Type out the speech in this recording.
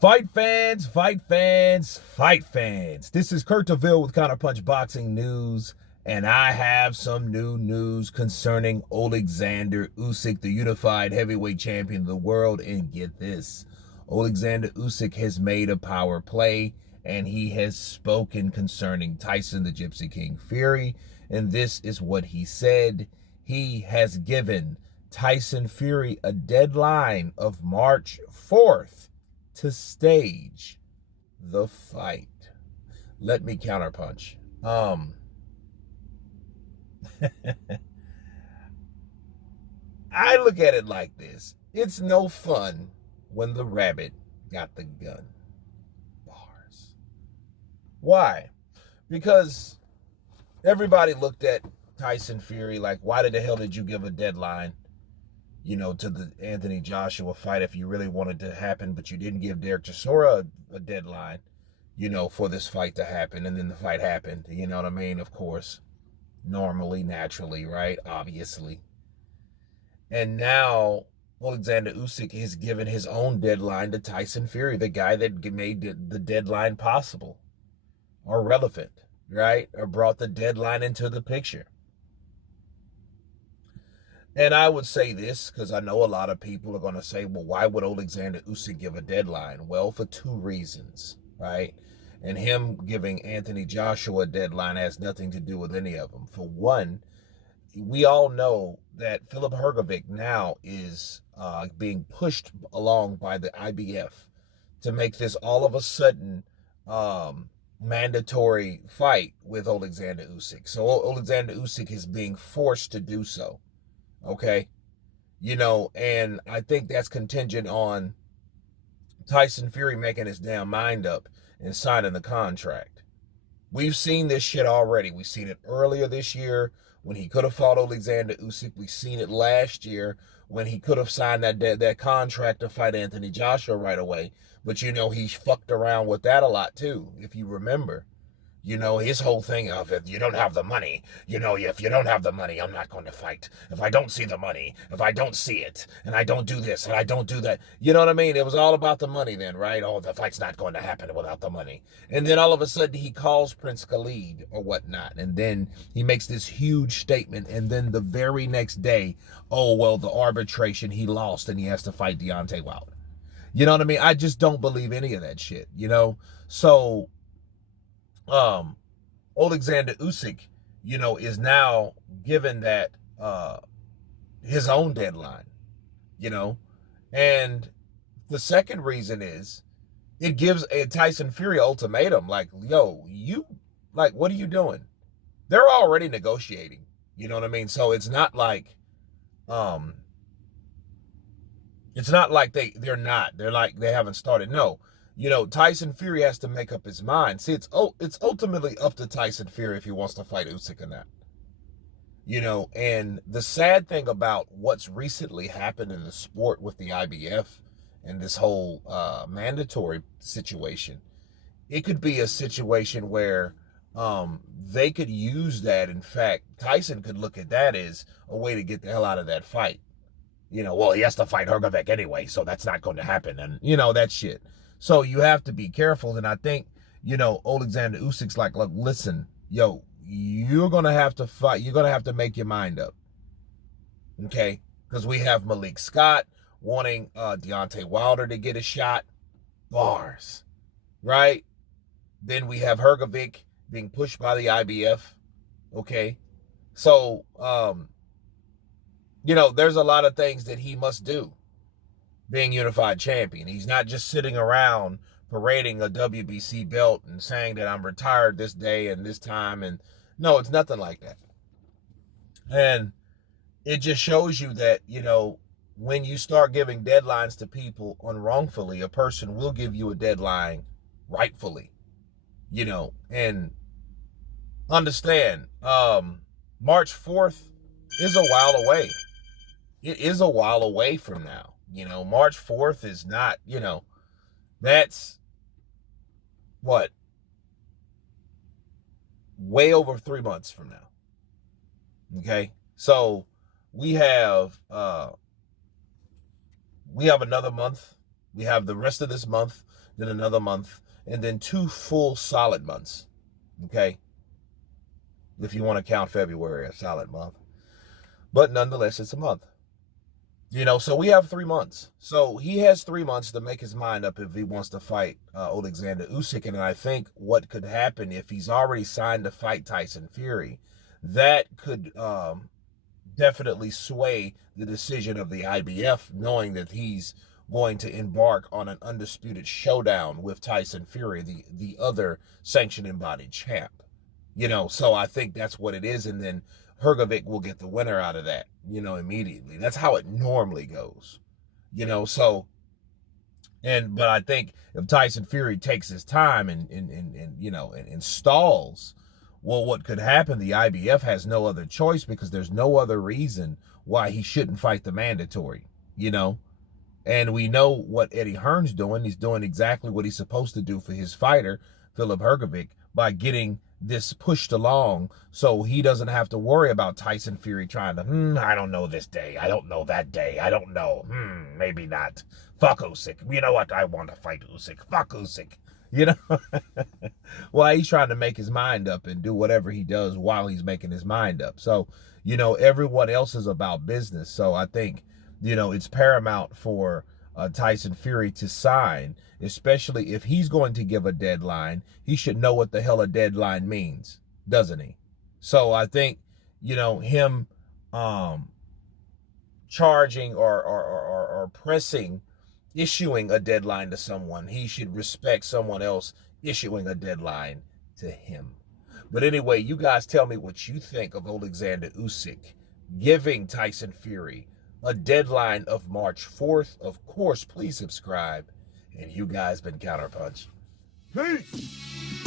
Fight fans, fight fans, fight fans. This is Kurt DeVille with Counterpunch Boxing News, and I have some new news concerning Oleksandr Usyk, the unified heavyweight champion of the world. And get this, Oleksandr Usyk has made a power play, and he has spoken concerning Tyson, the Gypsy King Fury, and this is what he said. He has given Tyson Fury a deadline of March 4th to stage the fight. Let me counterpunch. I look at it like this. It's no fun when the rabbit got the gun. Bars. Why? Because everybody looked at Tyson Fury like, why the hell did you give a deadline, to the Anthony Joshua fight if you really wanted to happen, but you didn't give Derek Chisora a deadline, for this fight to happen, and then the fight happened, you know what I mean? Of course, normally, naturally, right? Obviously. And now Oleksandr Usyk has given his own deadline to Tyson Fury, the guy that made the deadline possible or relevant, right? Or brought the deadline into the picture. And I would say this because I know a lot of people are going to say, well, why would Oleksandr Usyk give a deadline? Well, for two reasons, right? And him giving Anthony Joshua a deadline has nothing to do with any of them. For one, we all know that Filip Hrgovic now is being pushed along by the IBF to make this all of a sudden mandatory fight with Oleksandr Usyk. So Oleksandr Usyk is being forced to do so. Okay, and I think that's contingent on Tyson Fury making his damn mind up and signing the contract. We've seen this shit already. We've seen it earlier this year when he could have fought Oleksandr Usyk. We've seen it last year when he could have signed that contract to fight Anthony Joshua right away. But, he fucked around with that a lot too, if you remember. His whole thing of, if you don't have the money, if you don't have the money, I'm not going to fight. If I don't see the money, if I don't see it, and I don't do this, and I don't do that. You know what I mean? It was all about the money then, right? Oh, the fight's not going to happen without the money. And then all of a sudden he calls Prince Khalid or whatnot. And then he makes this huge statement. And then the very next day, oh, well, the arbitration, he lost and he has to fight Deontay Wilder. You know what I mean? I just don't believe any of that shit, So, Oleksandr Usyk, is now given that his own deadline, and the second reason is it gives a Tyson Fury ultimatum, like, yo, what are you doing? They're already negotiating, you know what I mean? So it's not like they're like they haven't started. No. Tyson Fury has to make up his mind. See, it's ultimately up to Tyson Fury if he wants to fight Usyk or not. And the sad thing about what's recently happened in the sport with the IBF and this whole mandatory situation, it could be a situation where they could use that. In fact, Tyson could look at that as a way to get the hell out of that fight. Well, he has to fight Hrgovic anyway, so that's not going to happen. And, that shit. So you have to be careful. And I think, Oleksandr Usyk's like, look, listen, yo, you're going to have to fight. You're going to have to make your mind up. Okay? Because we have Malik Scott wanting Deontay Wilder to get a shot. Bars. Right? Then we have Hrgovic being pushed by the IBF. Okay? So, there's a lot of things that he must do being unified champion. He's not just sitting around parading a WBC belt and saying that I'm retired this day and this time. And no, it's nothing like that. And it just shows you that, when you start giving deadlines to people unwrongfully, a person will give you a deadline rightfully, and understand, March 4th is a while away. It is a while away from now. March 4th is not, that's what? Way over 3 months from now. Okay? So we have another month. We have the rest of this month. then another month, and then 2 full solid months. Okay? If you want to count February a solid month. But nonetheless, it's a month. So we have 3 months. So he has 3 months to make his mind up if he wants to fight Oleksandr Usyk. And I think what could happen if he's already signed to fight Tyson Fury, that could definitely sway the decision of the IBF, knowing that he's going to embark on an undisputed showdown with Tyson Fury, the other sanctioned embodied champ. So I think that's what it is. And then Hrgovic will get the winner out of that, immediately. That's how it normally goes, but I think if Tyson Fury takes his time and stalls, well, what could happen, the IBF has no other choice because there's no other reason why he shouldn't fight the mandatory, and we know what Eddie Hearn's doing. He's doing exactly what he's supposed to do for his fighter, Filip Hrgovic, by getting this pushed along so he doesn't have to worry about Tyson Fury trying to, I don't know this day, I don't know that day, I don't know, maybe not. Fuck Usyk. You know what? I want to fight Usyk. Fuck Usyk. Well, he's trying to make his mind up and do whatever he does while he's making his mind up. So, everyone else is about business. So I think, it's paramount for Tyson Fury to sign, especially if he's going to give a deadline. He should know what the hell a deadline means, doesn't he? So I think, him charging or pressing, issuing a deadline to someone, he should respect someone else issuing a deadline to him. But anyway, you guys tell me what you think of Oleksandr Usyk giving Tyson Fury a deadline of March 4th. Of course, please subscribe. And you guys been Counterpunch. Peace!